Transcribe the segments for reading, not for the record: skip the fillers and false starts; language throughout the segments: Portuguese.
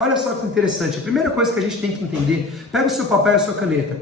Olha só que interessante, a primeira coisa que a gente tem que entender, pega o seu papel e a sua caneta.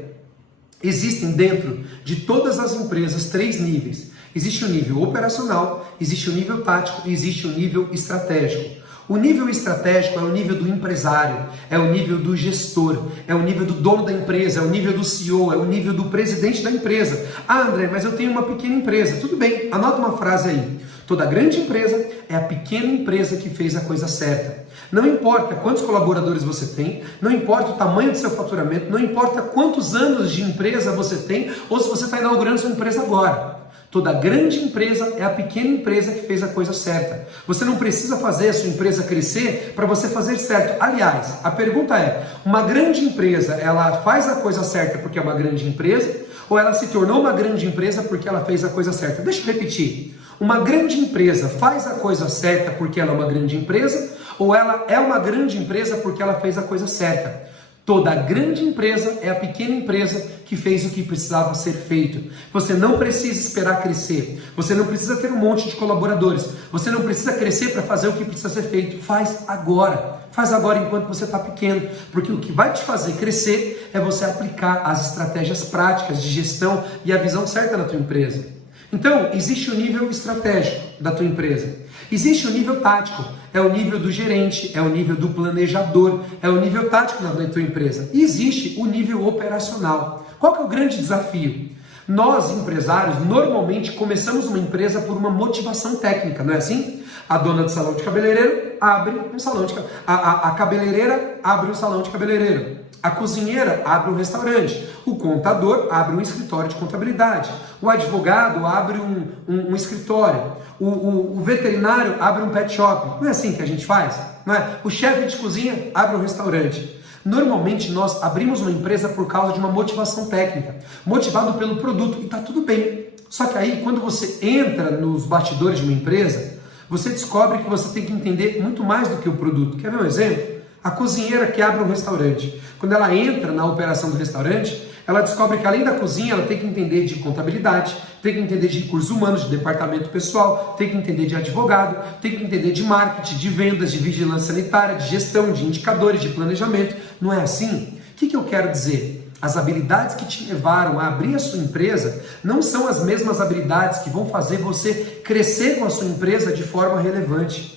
Existem dentro de todas as empresas 3 níveis. Existe o nível operacional, existe o nível tático e existe o nível estratégico. O nível estratégico é o nível do empresário, é o nível do gestor, é o nível do dono da empresa, é o nível do CEO, é o nível do presidente da empresa. Ah, André, mas eu tenho uma pequena empresa. Tudo bem, anota uma frase aí. Toda grande empresa é a pequena empresa que fez a coisa certa. Não importa quantos colaboradores você tem, não importa o tamanho do seu faturamento, não importa quantos anos de empresa você tem ou se você está inaugurando sua empresa agora. Toda grande empresa é a pequena empresa que fez a coisa certa. Você não precisa fazer a sua empresa crescer para você fazer certo. Aliás, a pergunta é, uma grande empresa, ela faz a coisa certa porque é uma grande empresa ou ela se tornou uma grande empresa porque ela fez a coisa certa? Deixa eu repetir. Uma grande empresa faz a coisa certa porque ela é uma grande empresa ou ela é uma grande empresa porque ela fez a coisa certa? Toda grande empresa é a pequena empresa que fez o que precisava ser feito. Você não precisa esperar crescer. Você não precisa ter um monte de colaboradores. Você não precisa crescer para fazer o que precisa ser feito. Faz agora. Faz agora enquanto você está pequeno. Porque o que vai te fazer crescer é você aplicar as estratégias práticas de gestão e a visão certa na tua empresa. Então, existe o nível estratégico da tua empresa. Existe o nível tático, é o nível do gerente, é o nível do planejador, é o nível tático da tua empresa. E existe o nível operacional. Qual que é o grande desafio? Nós, empresários, normalmente começamos uma empresa por uma motivação técnica, não é assim? A dona do salão de cabeleireiro abre um salão de a cabeleireira abre um salão de cabeleireiro. A cozinheira abre um restaurante, o contador abre um escritório de contabilidade, o advogado abre um escritório, o veterinário abre um pet shop. Não é assim que a gente faz? Não é? O chefe de cozinha abre um restaurante. Normalmente nós abrimos uma empresa por causa de uma motivação técnica, motivado pelo produto, e está tudo bem. Só que aí, quando você entra nos bastidores de uma empresa, você descobre que você tem que entender muito mais do que o produto. Quer ver um exemplo? A cozinheira que abre um restaurante, quando ela entra na operação do restaurante, ela descobre que além da cozinha, ela tem que entender de contabilidade, tem que entender de recursos humanos, de departamento pessoal, tem que entender de advogado, tem que entender de marketing, de vendas, de vigilância sanitária, de gestão, de indicadores, de planejamento. Não é assim? O que eu quero dizer? As habilidades que te levaram a abrir a sua empresa não são as mesmas habilidades que vão fazer você crescer com a sua empresa de forma relevante.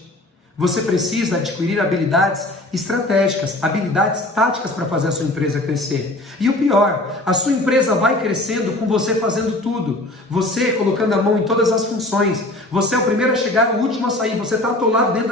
Você precisa adquirir habilidades estratégicas, habilidades táticas para fazer a sua empresa crescer. E o pior, a sua empresa vai crescendo com você fazendo tudo. Você colocando a mão em todas as funções. Você é o primeiro a chegar, o último a sair. Você está atolado dentro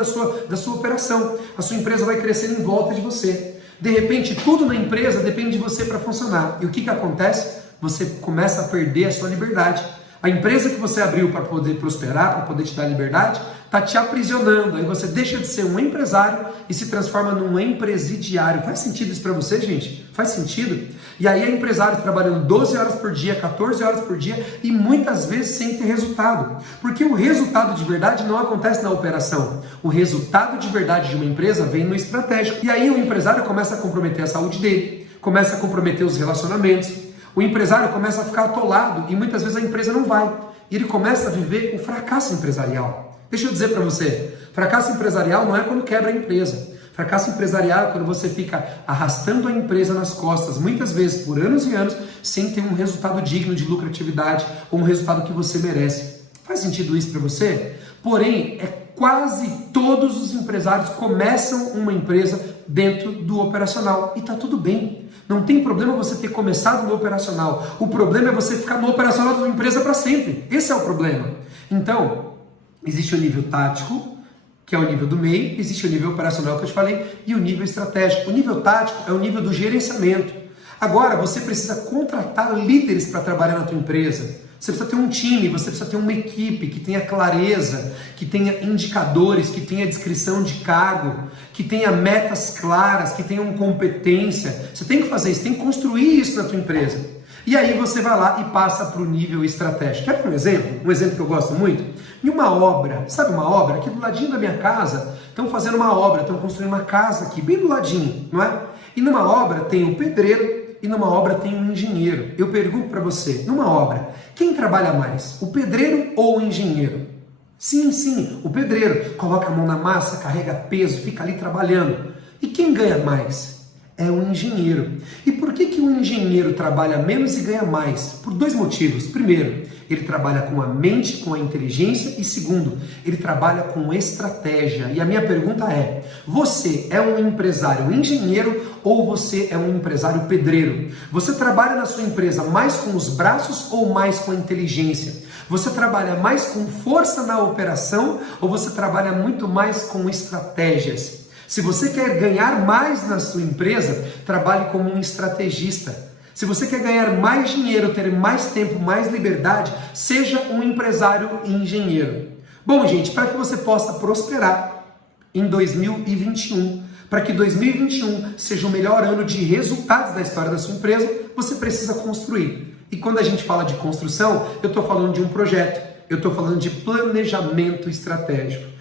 da sua operação. A sua empresa vai crescendo em volta de você. De repente, tudo na empresa depende de você para funcionar. E o que acontece? Você começa a perder a sua liberdade. A empresa que você abriu para poder prosperar, para poder te dar liberdade, está te aprisionando. Aí você deixa de ser um empresário e se transforma num empresidiário. Faz sentido isso para você, gente? Faz sentido? E aí é empresário trabalhando 12 horas por dia, 14 horas por dia e muitas vezes sem ter resultado. Porque o resultado de verdade não acontece na operação. O resultado de verdade de uma empresa vem no estratégico. E aí o empresário começa a comprometer a saúde dele, começa a comprometer os relacionamentos. O empresário começa a ficar atolado e muitas vezes a empresa não vai. E ele começa a viver o fracasso empresarial. Deixa eu dizer para você, fracasso empresarial não é quando quebra a empresa. Fracasso empresarial é quando você fica arrastando a empresa nas costas, muitas vezes por anos e anos, sem ter um resultado digno de lucratividade ou um resultado que você merece. Faz sentido isso para você? Porém, quase todos os empresários começam uma empresa dentro do operacional e está tudo bem. Não tem problema você ter começado no operacional. O problema é você ficar no operacional da sua empresa para sempre. Esse é o problema. Então, existe o nível tático, que é o nível do meio, existe o nível operacional que eu te falei, e o nível estratégico. O nível tático é o nível do gerenciamento. Agora, você precisa contratar líderes para trabalhar na tua empresa. Você precisa ter um time, você precisa ter uma equipe que tenha clareza, que tenha indicadores, que tenha descrição de cargo, que tenha metas claras, que tenha competência. Você tem que fazer isso, tem que construir isso na tua empresa. E aí você vai lá e passa para o nível estratégico. Quer ver um exemplo? Um exemplo que eu gosto muito? Em uma obra, sabe uma obra? Aqui do ladinho da minha casa, estão fazendo uma obra, estão construindo uma casa aqui, bem do ladinho, não é? E numa obra tem um pedreiro, e numa obra tem um engenheiro. Eu pergunto para você, numa obra, quem trabalha mais? O pedreiro ou o engenheiro? Sim, o pedreiro. Coloca a mão na massa, carrega peso, fica ali trabalhando. E quem ganha mais? É o engenheiro. E por que o engenheiro trabalha menos e ganha mais? Por dois motivos. Primeiro, ele trabalha com a mente, com a inteligência. E segundo, ele trabalha com estratégia. E a minha pergunta é, você é um empresário engenheiro ou você é um empresário pedreiro? Você trabalha na sua empresa mais com os braços ou mais com a inteligência? Você trabalha mais com força na operação ou você trabalha muito mais com estratégias? Se você quer ganhar mais na sua empresa, trabalhe como um estrategista. Se você quer ganhar mais dinheiro, ter mais tempo, mais liberdade, seja um empresário engenheiro. Bom, gente, para que você possa prosperar em 2021, para que 2021 seja o melhor ano de resultados da história da sua empresa, você precisa construir. E quando a gente fala de construção, eu estou falando de um projeto, eu estou falando de planejamento estratégico.